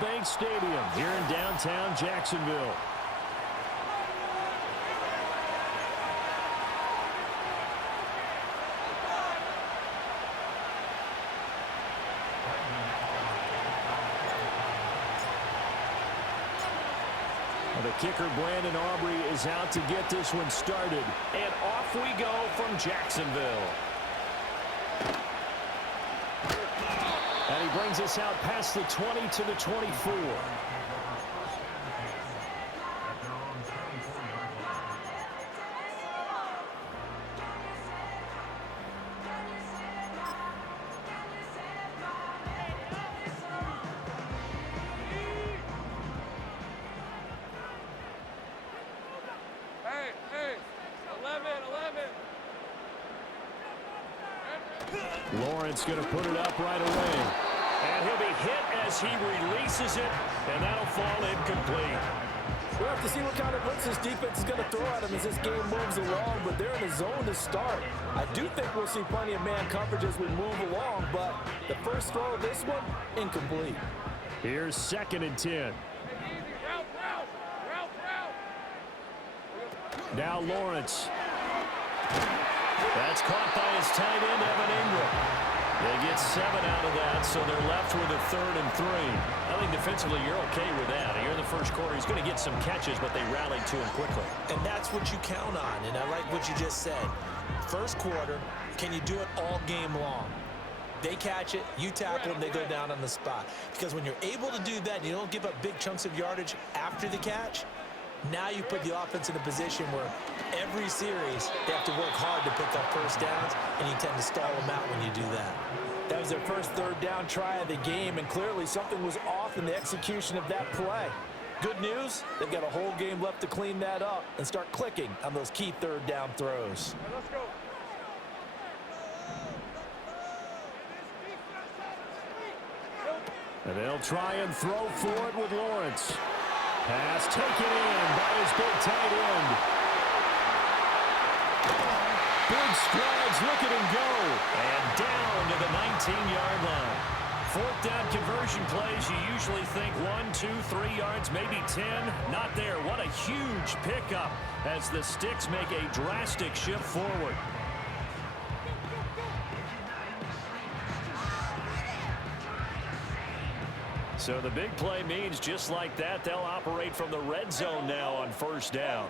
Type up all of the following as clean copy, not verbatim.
Bank Stadium here in downtown Jacksonville. The kicker, Brandon Aubrey, is out to get this one started. And off we go from Jacksonville. And he brings us out past the 20 to the 24. Lawrence going to put it up right away. And he'll be hit as he releases it, and that'll fall incomplete. We'll have to see what kind of blitz this defense is going to throw at him as this game moves along, but they're in the zone to start. I do think we'll see plenty of man coverage as we move along, but the first throw of this one, incomplete. Here's 2nd and 10. Now Lawrence. That's caught by his tight end, Evan Ingram. They get 7 out of that, so they're left with a 3rd and 3. I think defensively you're okay with that. Here in the first quarter, he's going to get some catches, but they rallied to him quickly. And that's what you count on, and I like what you just said. First quarter, can you do it all game long? They catch it, you tackle them, they go down on the spot. Because when you're able to do that, you don't give up big chunks of yardage after the catch. Now you put the offense in a position where every series they have to work hard to pick up first downs, and you tend to stall them out when you do that. That was their first 3rd down try of the game, and clearly something was off in the execution of that play. Good news, they've got a whole game left to clean that up and start clicking on those key 3rd down throws. Let's go. And they'll try and throw for it with Lawrence. Pass taken in by his big tight end. Big strides, look at him go. And down to the 19-yard line. 4th down conversion plays, you usually think 1, 2, 3 yards, maybe 10. Not there. What a huge pickup as the Sticks make a drastic shift forward. So the big play means just like that, they'll operate from the red zone now on 1st down.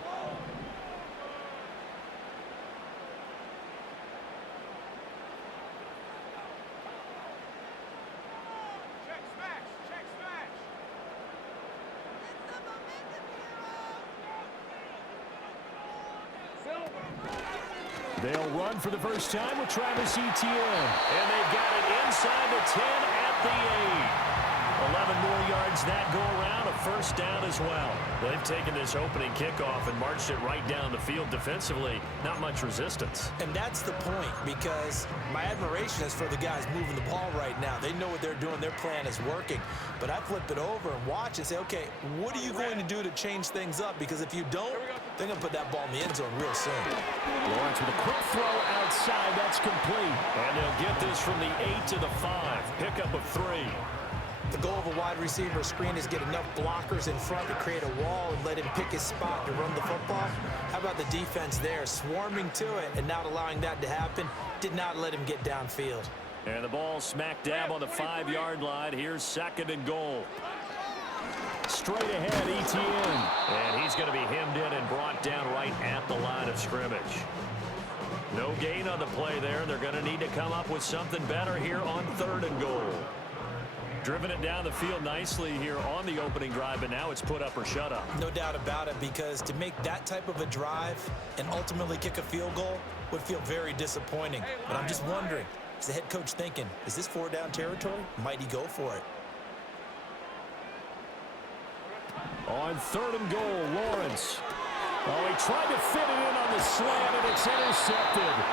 Check smash. Check smash. They'll run for the first time with Travis Etienne. And they've got it inside the 10 at the 8. 11 more yards that go around, a 1st down as well. They've taken this opening kickoff and marched it right down the field defensively. Not much resistance. And that's the point, because my admiration is for the guys moving the ball right now. They know what they're doing. Their plan is working. But I flip it over and watch and say, okay, what are you going to do to change things up? Because if you don't, they're going to put that ball in the end zone real soon. Lawrence with a quick throw outside. That's complete. And they'll get this from the 8 to the 5. Pickup of 3. The goal of a wide receiver screen is get enough blockers in front to create a wall and let him pick his spot to run the football. How about the defense there, swarming to it and not allowing that to happen? Did not let him get downfield. And the ball smack dab on the 5-yard line. Here's 2nd and goal. Straight ahead, Etienne. And he's going to be hemmed in and brought down right at the line of scrimmage. No gain on the play there. They're going to need to come up with something better here on 3rd and goal. Driven it down the field nicely here on the opening drive, and now it's put up or shut up. No doubt about it, because to make that type of a drive and ultimately kick a field goal would feel very disappointing. But I'm just wondering, is the head coach thinking, is this 4-down territory? Might he go for it? On 3rd and goal, Lawrence. Oh, he tried to fit it in on the slant, and it's intercepted.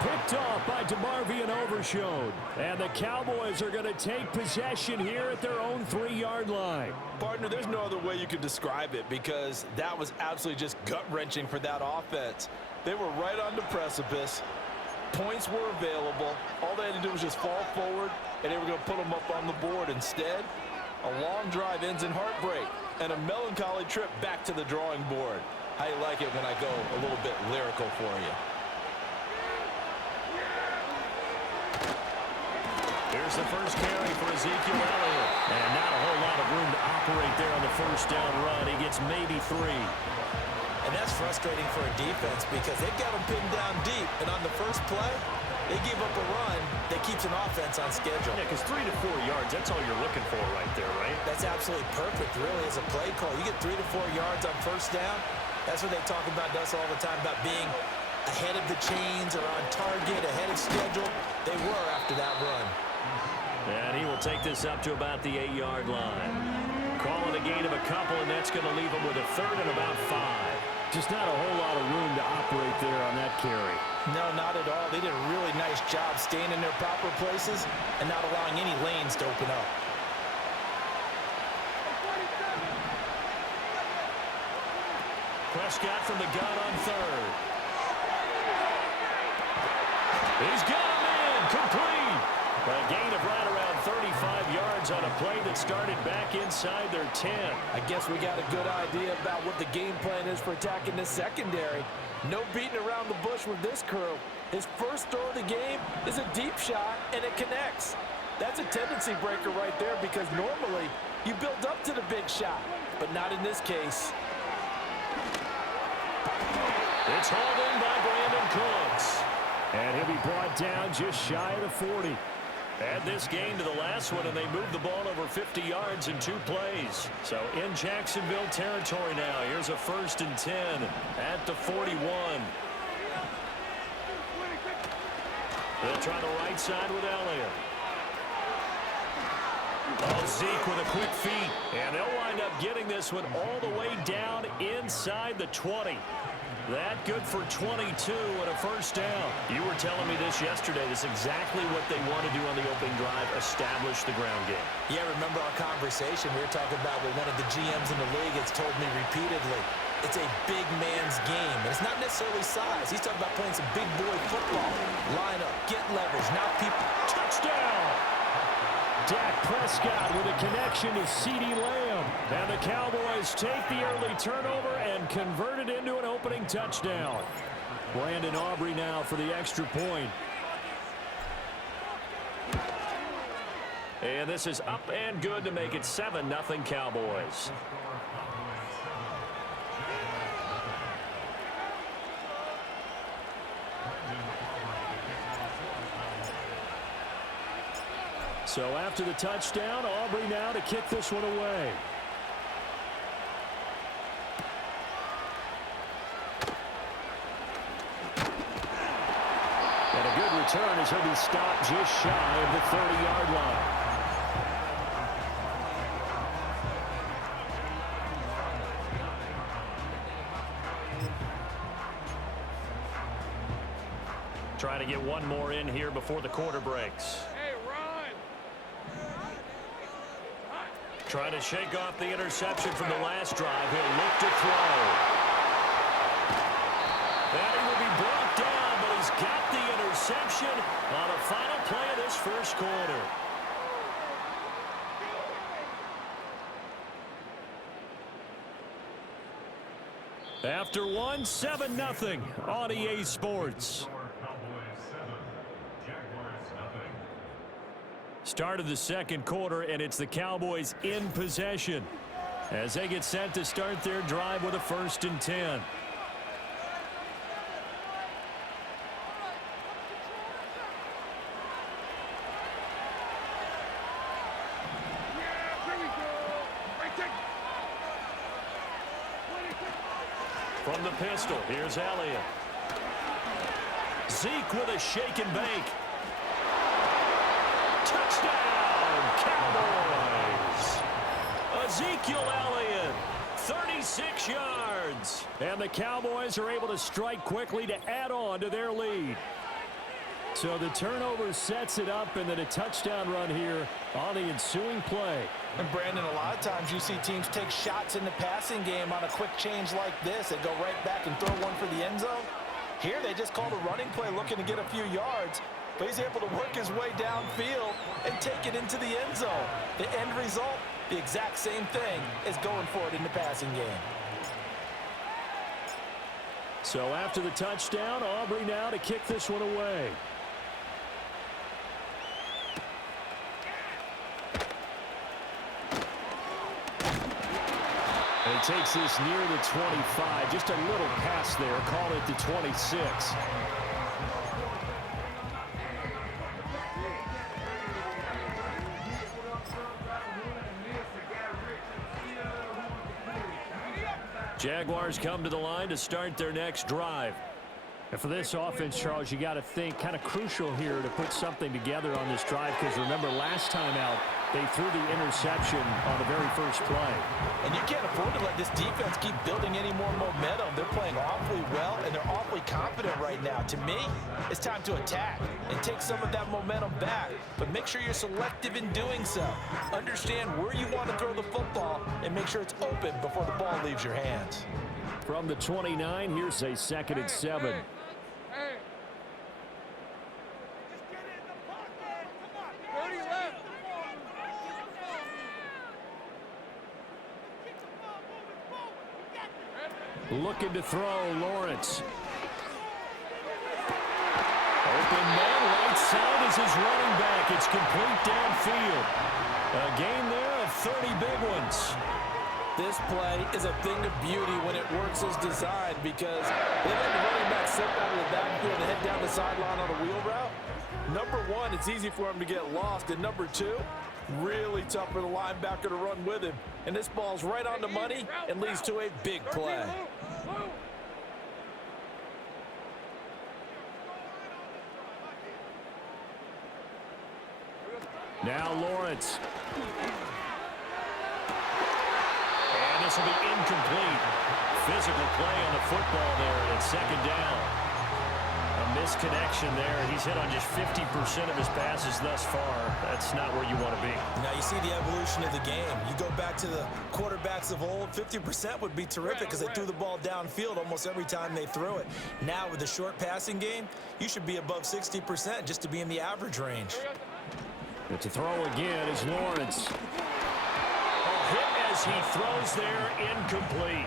Picked off by DeMarvion Overshone. And the Cowboys are going to take possession here at their own 3-yard line. Partner, there's no other way you could describe it, because that was absolutely just gut-wrenching for that offense. They were right on the precipice. Points were available. All they had to do was just fall forward, and they were going to put them up on the board. Instead, A long drive ends in heartbreak and a melancholy trip back to the drawing board. How you like it when I go a little bit lyrical for you? Here's the first carry for Ezekiel Elliott. And not a whole lot of room to operate there on the first down run. He gets maybe 3. And that's frustrating for a defense because they've got him pinned down deep. And on the first play, they give up a run that keeps an offense on schedule. Yeah, because 3 to 4 yards, that's all you're looking for right there, right? That's absolutely perfect, really, as a play call. You get 3 to 4 yards on first down. That's what they talk about to us all the time, about being ahead of the chains or on target, ahead of schedule. They were after that run. And he will take this up to about the 8-yard line. Calling a gain of a couple, and that's going to leave him with a 3rd and about 5. Just not a whole lot of room to operate there on that carry. No, not at all. They did a really nice job staying in their proper places and not allowing any lanes to open up. Prescott from the gun on 3rd. He's got him in. Complete. A gain of right around 35 yards on a play that started back inside their 10. I guess we got a good idea about what the game plan is for attacking this secondary. No beating around the bush with this crew. His first throw of the game is a deep shot, and it connects. That's a tendency breaker right there because normally you build up to the big shot, but not in this case. It's hauled in by Brandon Cooks. And he'll be brought down just shy of the 40. Add this game to the last one, and they moved the ball over 50 yards in 2 plays. So in Jacksonville territory now. Here's a 1st and 10 at the 41. They'll try the right side with Elliott. Oh, Zeke with a quick feed. And they'll wind up getting this one all the way down inside the 20. That good for 22 and a 1st down. You were telling me this yesterday. This is exactly what they want to do on the opening drive, establish the ground game. Yeah, remember our conversation? We were talking about what one of the GMs in the league has told me repeatedly. It's a big man's game, and it's not necessarily size. He's talking about playing some big boy football. Line up, get leverage, knock people. Touchdown! Dak Prescott with a connection to CeeDee Lamb. And the Cowboys take the early turnover and convert it into an opening touchdown. Brandon Aubrey now for the extra point. And this is up and good to make it 7-0 Cowboys. So after the touchdown, Aubrey now to kick this one away. And a good return as he'll be stopped just shy of the 30-yard line. Trying to get one more in here before the quarter breaks. Trying to shake off the interception from the last drive. He'll look to throw. And he will be brought down, but he's got the interception on the final play of this first quarter. After one, 7-0 on EA Sports. Start of the second quarter, and it's the Cowboys in possession as they get set to start their drive with a 1st and 10. From the pistol, here's Elliott. Zeke with a shake and bake. Touchdown, Cowboys! Ezekiel Elliott, 36 yards. And the Cowboys are able to strike quickly to add on to their lead. So the turnover sets it up, and then a touchdown run here on the ensuing play. And Brandon, a lot of times you see teams take shots in the passing game on a quick change like this. They go right back and throw one for the end zone. Here they just called a running play looking to get a few yards. But he's able to work his way downfield and take it into the end zone. The end result, the exact same thing as going for it in the passing game. So after the touchdown, Aubrey now to kick this one away. And he takes this near the 25. Just a little pass there. Call it the 26. Jaguars come to the line to start their next drive. And for this offense, Charles, you got to think kind of crucial here to put something together on this drive, because remember last time out they threw the interception on the very first play. And you can't afford to let this defense keep building any more momentum. They're playing awfully well, and they're awfully confident right now. To me, it's time to attack and take some of that momentum back, but make sure you're selective in doing so. Understand where you want to throw the football and make sure it's open before the ball leaves your hands. From the 29, here's a 2nd and 7. Hey. Just get in the pocket. Come on. 30 left. Keep the ball moving forward. You got this. Looking to throw, Lawrence. Open man, right side is his running back. It's complete downfield. A gain there of 30 big ones. This play is a thing of beauty when it works as designed, because they let the running back slip out of the backfield and head down the sideline on a wheel route. Number one, it's easy for him to get lost. And number two, really tough for the linebacker to run with him. And this ball's right on the money and leads to a big play. Now Lawrence. And this will be incomplete. Physical play on the football there, and it's 2nd down. A misconnection there. He's hit on just 50% of his passes thus far. That's not where you want to be. Now you see the evolution of the game. You go back to the quarterbacks of old, 50% would be terrific because they threw the ball downfield almost every time they threw it. Now with the short passing game, you should be above 60% just to be in the average range. But to throw again is Lawrence. Hit as he throws there, incomplete.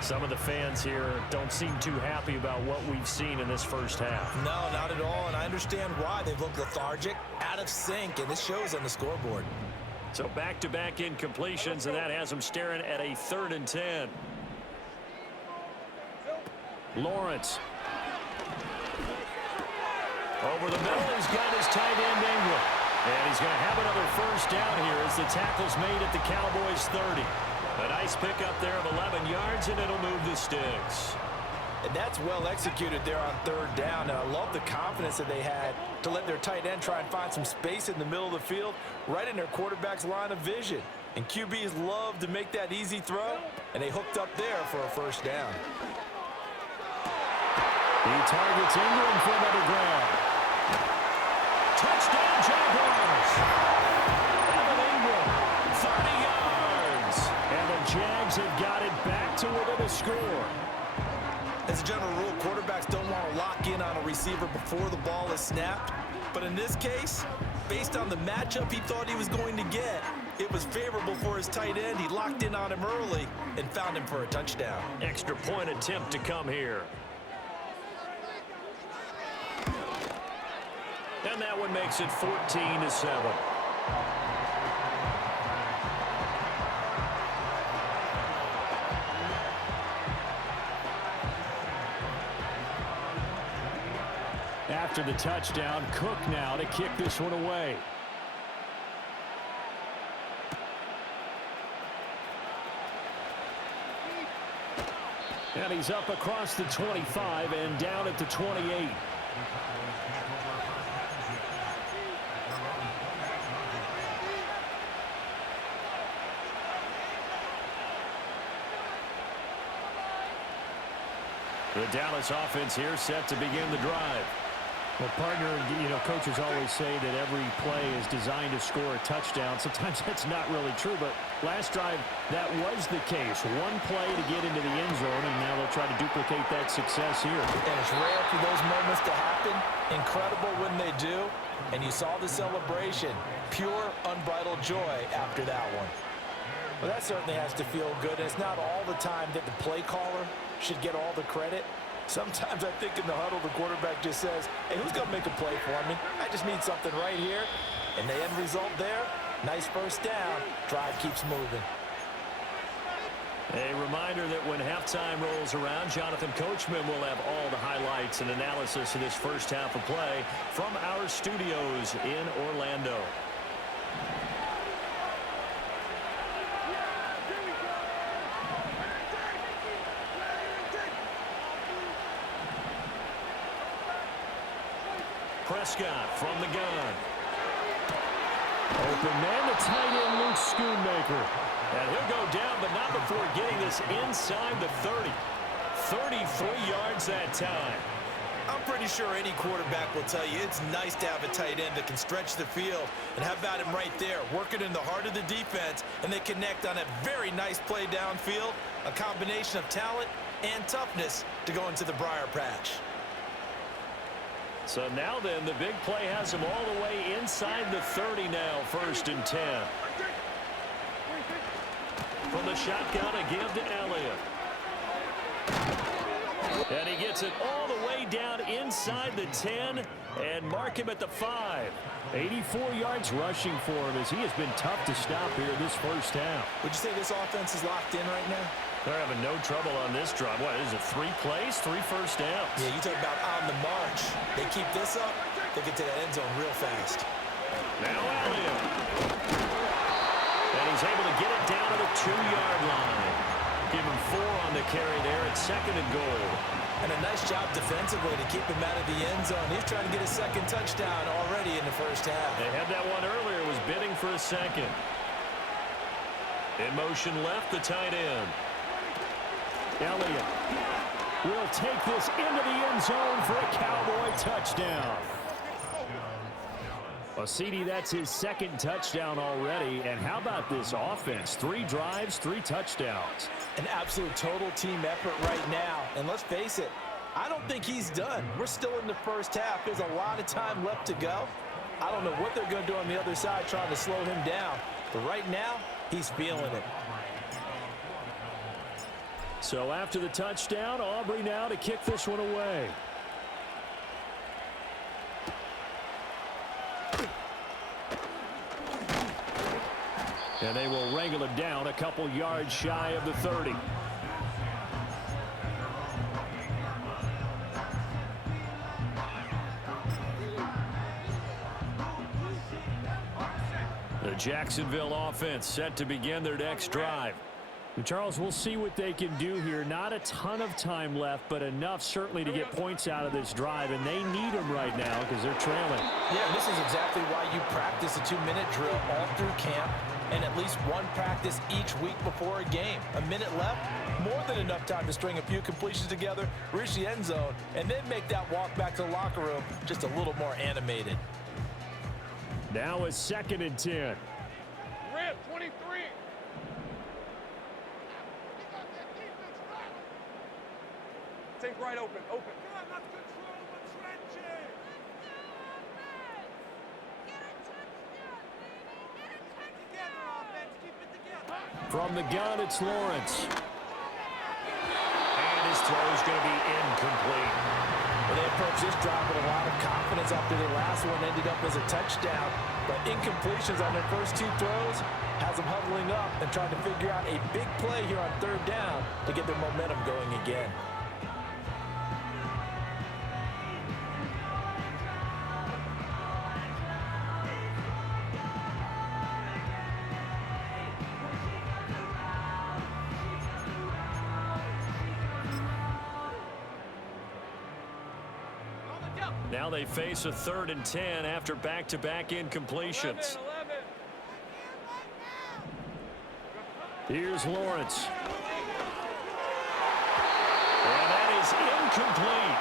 Some of the fans here don't seem too happy about what we've seen in this first half. No, not at all, and I understand why. They've looked lethargic, out of sync, and this shows on the scoreboard. So back-to-back incompletions, and that has them staring at a 3rd and 10. Lawrence. Over the middle, he's got his tight end Ingram. And he's going to have another first down here as the tackle's made at the Cowboys 30. A nice pickup there of 11 yards, and it'll move the sticks. And that's well executed there on 3rd down. And I love the confidence that they had to let their tight end try and find some space in the middle of the field, right in their quarterback's line of vision. And QBs love to make that easy throw, and they hooked up there for a first down. He targets Ingram for another grab. Touchdown, Jaguars! Evan Ingram, 30 yards. And the Jags have got it back to within a score. As a general rule, quarterbacks don't want to lock in on a receiver before the ball is snapped. But in this case, based on the matchup he thought he was going to get, it was favorable for his tight end. He locked in on him early and found him for a touchdown. Extra point attempt to come here. And that one makes it 14-7. After the touchdown, Cook now to kick this one away. And he's up across the 25 and down at the 28. The Dallas offense here set to begin the drive. Well, partner, coaches always say that every play is designed to score a touchdown. Sometimes that's not really true, but last drive, that was the case. One play to get into the end zone, and now they'll try to duplicate that success here. And it's rare for those moments to happen. Incredible when they do. And you saw the celebration. Pure, unbridled joy after that one. Well, that certainly has to feel good. And it's not all the time that the play caller should get all the credit. Sometimes I think in the huddle, the quarterback just says, hey, who's going to make a play for me? I just need something right here. And the end result there, nice first down. Drive keeps moving. A reminder that when halftime rolls around, Jonathan Coachman will have all the highlights and analysis of this first half of play from our studios in Orlando. Prescott from the gun. Open man, the tight end, Luke Schoonmaker. And he'll go down, but not before getting this inside the 30. 33 yards that time. I'm pretty sure any quarterback will tell you it's nice to have a tight end that can stretch the field. And how about him right there, working in the heart of the defense, and they connect on a very nice play downfield, a combination of talent and toughness to go into the briar patch. So now then, the big play has him all the way inside the 30 now, 1st and 10. From the shotgun, a give to Elliott. And he gets it all the way down inside the 10 and mark him at the 5. 84 yards rushing for him as he has been tough to stop here this first half. Would you say this offense is locked in right now? They're having no trouble on this drive. What is it, 3 plays, 3 first downs? Yeah, you talk about on the march. They keep this up, they get to that end zone real fast. Now Elliott. And he's able to get it down to the 2-yard line. Give him 4 on the carry there at 2nd and goal. And a nice job defensively to keep him out of the end zone. He's trying to get a 2nd touchdown already in the first half. They had that one earlier, was bidding for a 2nd. In motion left, the tight end. Elliott will take this into the end zone for a Cowboy touchdown. Well, CD, that's his 2nd touchdown already. And how about this offense? 3 drives, 3 touchdowns. An absolute total team effort right now. And let's face it, I don't think he's done. We're still in the first half. There's a lot of time left to go. I don't know what they're going to do on the other side trying to slow him down. But right now, he's feeling it. So after the touchdown, Aubrey now to kick this one away. And they will wrangle it down a couple yards shy of the 30. The Jacksonville offense set to begin their next drive. And Charles, we'll see what they can do here. Not a ton of time left, but enough certainly to get points out of this drive. And they need them right now because they're trailing. Yeah, this is exactly why you practice a 2-minute drill all through camp and at least one practice each week before a game. A minute left, more than enough time to string a few completions together, reach the end zone, and then make that walk back to the locker room just a little more animated. Now a 2nd and 10. Rip, 23. Take right open, open. Good, let's control the trenches. Together, offense, keep it together. From the gun, it's Lawrence. And his throw is going to be incomplete. Well, they approached this drive with a lot of confidence after their last one ended up as a touchdown. But incompletions on their first 2 throws has them huddling up and trying to figure out a big play here on 3rd down to get their momentum going again. Now they face a 3rd and 10 after back-to-back incompletions. 11. Here's Lawrence. And that is incomplete.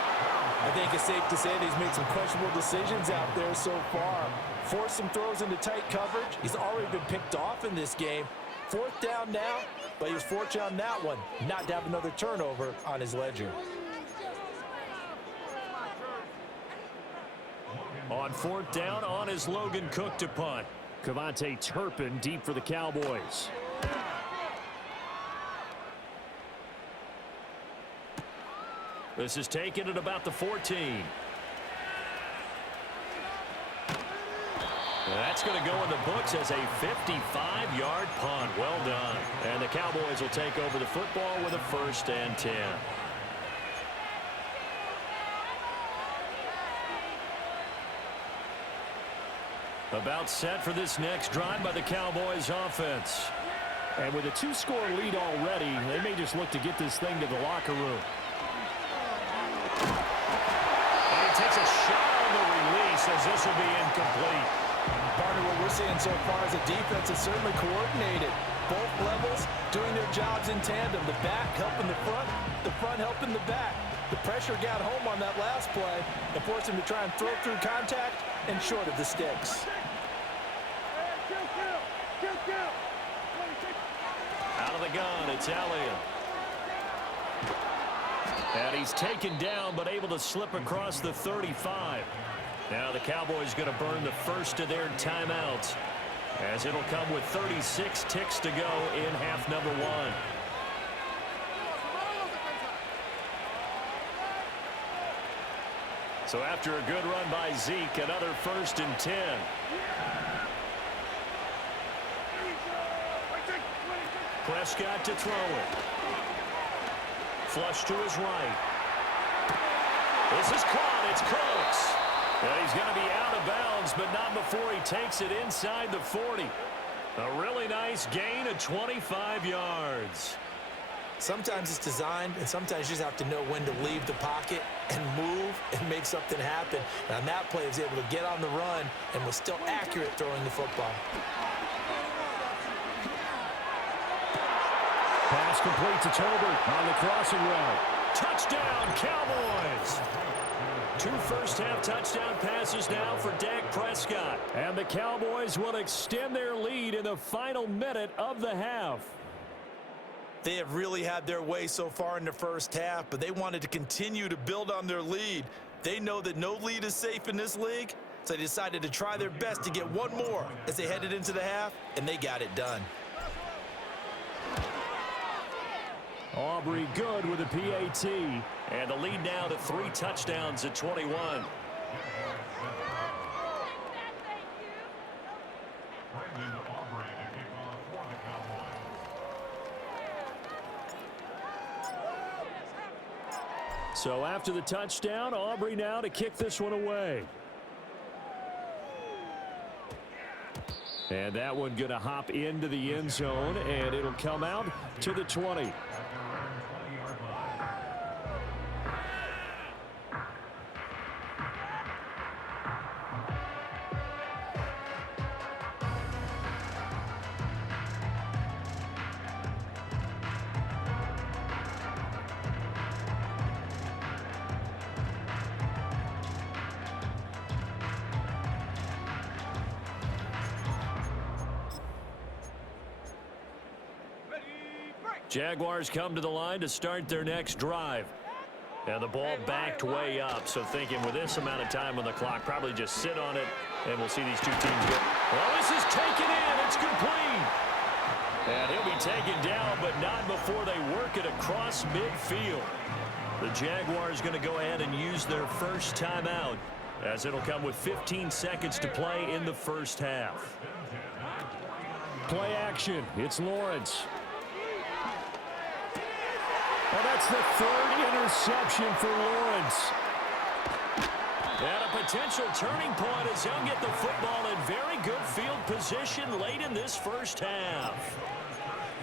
I think it's safe to say that he's made some questionable decisions out there so far. Forced some throws into tight coverage. He's already been picked off in this game. 4th down now, but he was fortunate on that one not to have another turnover on his ledger. On 4th down, on is Logan Cook to punt. Kevontae Turpin deep for the Cowboys. This is taken at about the 14. That's going to go in the books as a 55-yard punt. Well done. And the Cowboys will take over the football with a 1st and 10. About set for this next drive by the Cowboys offense. And with a 2-score lead already, they may just look to get this thing to the locker room. And he takes a shot on the release as this will be incomplete. Partner, what we're seeing so far is the defense is certainly coordinated. Both levels doing their jobs in tandem. The back helping the front helping the back. The pressure got home on that last play and forced him to try and throw through contact and short of the sticks. Out of the gun, it's Elliott. And he's taken down, but able to slip across the 35. Now the Cowboys going to burn the first of their timeouts, as it'll come with 36 ticks to go in half number 1. So after a good run by Zeke, another 1st and 10. Prescott to throw it. Flush to his right. This is caught. It's close. And he's going to be out of bounds, but not before he takes it inside the 40. A really nice gain of 25 yards. Sometimes it's designed, and sometimes you just have to know when to leave the pocket and move and make something happen. And on that play, he was able to get on the run and was still accurate throwing the football. Pass complete to Tolbert on the crossing route. Touchdown, Cowboys! 2 first-half touchdown passes now for Dak Prescott. And the Cowboys will extend their lead in the final minute of the half. They have really had their way so far in the first half, but they wanted to continue to build on their lead. They know that no lead is safe in this league, so they decided to try their best to get one more as they headed into the half, and they got it done. Aubrey good with a PAT. And the lead now to 3 touchdowns at 21. So after the touchdown, Aubrey now to kick this one away. And that one going to hop into the end zone, and it'll come out to the 20. Jaguars come to the line to start their next drive. And the ball backed way up, so thinking with this amount of time on the clock, probably just sit on it, and we'll see these two teams go. Well, this is taken in. It's complete. And he'll be taken down, but not before they work it across midfield. The Jaguars going to go ahead and use their first timeout, as it'll come with 15 seconds to play in the first half. Play action. It's Lawrence. Well, that's the 3rd interception for Lawrence. And a potential turning point as he'll get the football in very good field position late in this first half.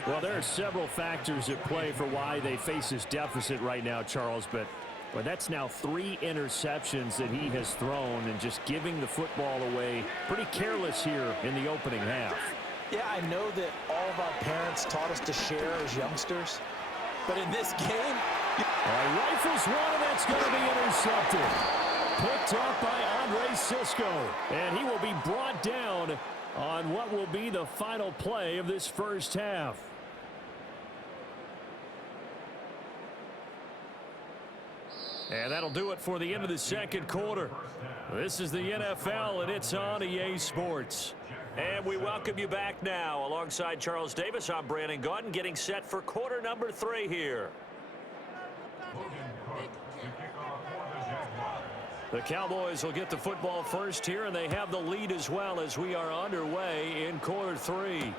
Well, there are several factors at play for why they face this deficit right now, Charles, but that's now 3 interceptions that he has thrown, and just giving the football away pretty careless here in the opening half. Yeah, I know that all of our parents taught us to share as youngsters. But in this game, rifles one, and that's going to be intercepted. Picked up by Andre Cisco. And he will be brought down on what will be the final play of this first half. And that'll do it for the end of the second quarter. This is the NFL, and it's on EA Sports. And we welcome you back now. Alongside Charles Davis, I'm Brandon Gaudin, getting set for quarter number 3 here. The Cowboys will get the football first here, and they have the lead as well as we are underway in quarter 3.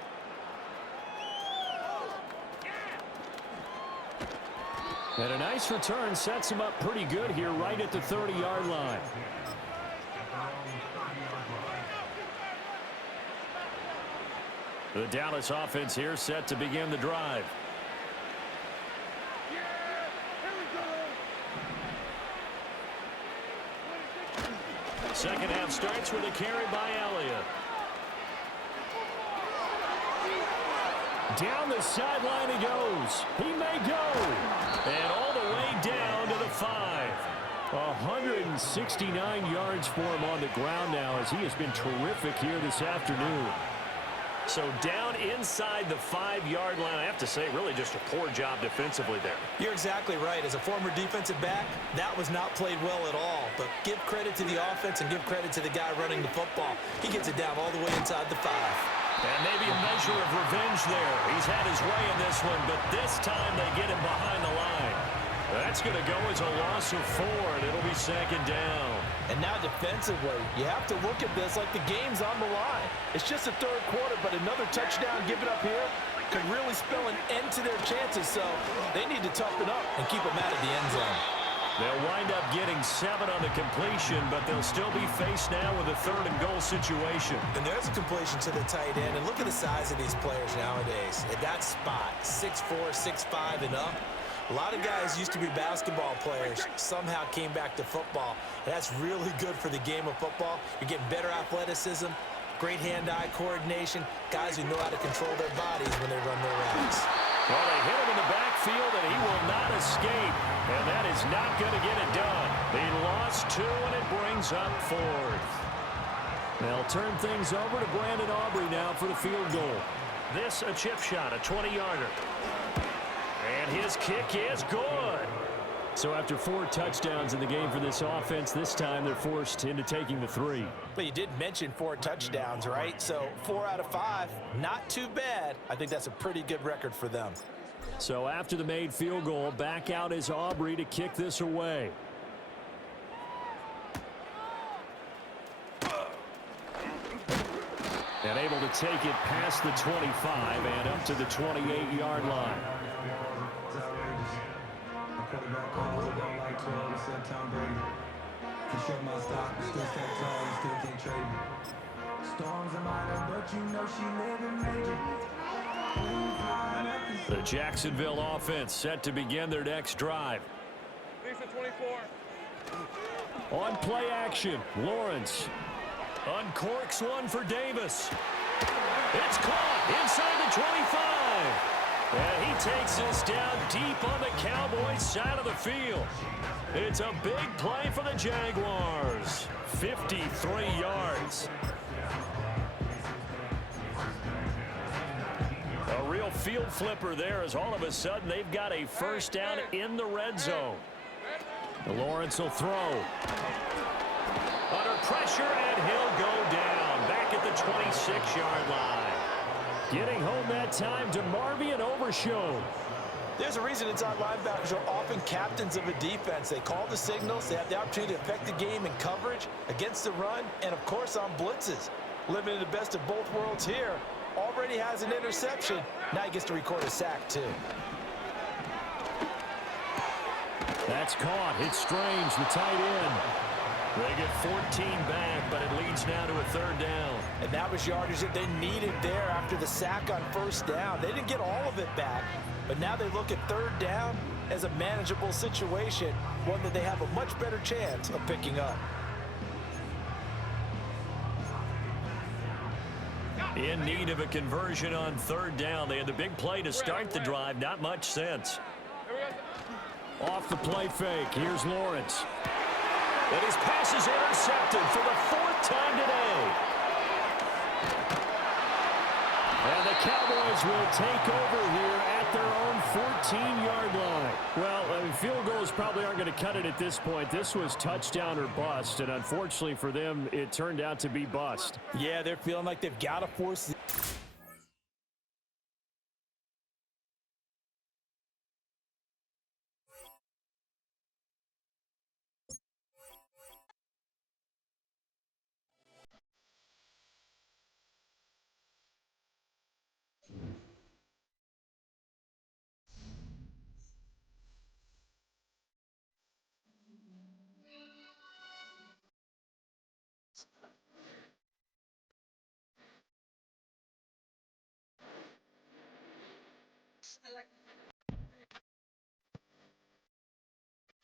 And a nice return sets them up pretty good here right at the 30-yard line. The Dallas offense here set to begin the drive. Second half starts with a carry by Elliott. Down the sideline he goes. He may go. And all the way down to the 5. 169 yards for him on the ground now as he has been terrific here this afternoon. So down inside the 5-yard line. I have to say, really just a poor job defensively there. You're exactly right. As a former defensive back, that was not played well at all. But give credit to the offense and give credit to the guy running the football. He gets it down all the way inside the 5. And maybe a measure of revenge there. He's had his way in this one, but this time they get him behind the line. That's going to go as a loss of 4, and it'll be second down. And now defensively, you have to look at this like the game's on the line. It's just the third quarter, but another touchdown given up here could really spell an end to their chances, so they need to toughen up and keep them out of the end zone. They'll wind up getting 7 on the completion, but they'll still be faced now with a 3rd and goal situation. And there's a completion to the tight end, and look at the size of these players nowadays. At that spot, 6'4", 6'5", and up. A lot of guys used to be basketball players, somehow came back to football. And that's really good for the game of football. You're getting better athleticism, great hand-eye coordination, guys who know how to control their bodies when they run their routes. Well, they hit him in the backfield, and he will not escape. And that is not going to get it done. They lost 2, and it brings up 4th. They'll turn things over to Brandon Aubrey now for the field goal. This a chip shot, a 20-yarder. And his kick is good. So after 4 touchdowns in the game for this offense, this time they're forced into taking the 3. But you did mention 4 touchdowns, right? So 4 out of 5, not too bad. I think that's a pretty good record for them. So after the made field goal, back out is Aubrey to kick this away. And able to take it past the 25 and up to the 28-yard line. The Jacksonville offense set to begin their next drive. On play action, Lawrence uncorks one for Davis. It's caught inside the 25. And he takes this down deep on the Cowboys side of the field. It's a big play for the Jaguars. 53 yards. A real field flipper there as all of a sudden they've got a first down in the red zone. Lawrence will throw. Under pressure, and he'll go down back at the 26-yard line. Getting home that time to Marvian Overshown. There's a reason inside linebackers are often captains of a defense. They call the signals. They have the opportunity to affect the game in coverage, against the run, and, of course, on blitzes. Living in the best of both worlds here. Already has an interception. Now he gets to record a sack, too. That's caught. It's Strange, the tight end. They get 14 back, but it leads now to a 3rd down. And that was yardage that they needed there after the sack on 1st down. They didn't get all of it back, but now they look at 3rd down as a manageable situation, one that they have a much better chance of picking up. In need of a conversion on 3rd down. They had the big play to start the drive. Not much sense. Off the play fake. Here's Lawrence. And his pass is intercepted for the 4th time today. And the Cowboys will take over here at their own 14-yard line. Well, field goals probably aren't going to cut it at this point. This was touchdown or bust, and unfortunately for them, it turned out to be bust. Yeah, they're feeling like they've got to force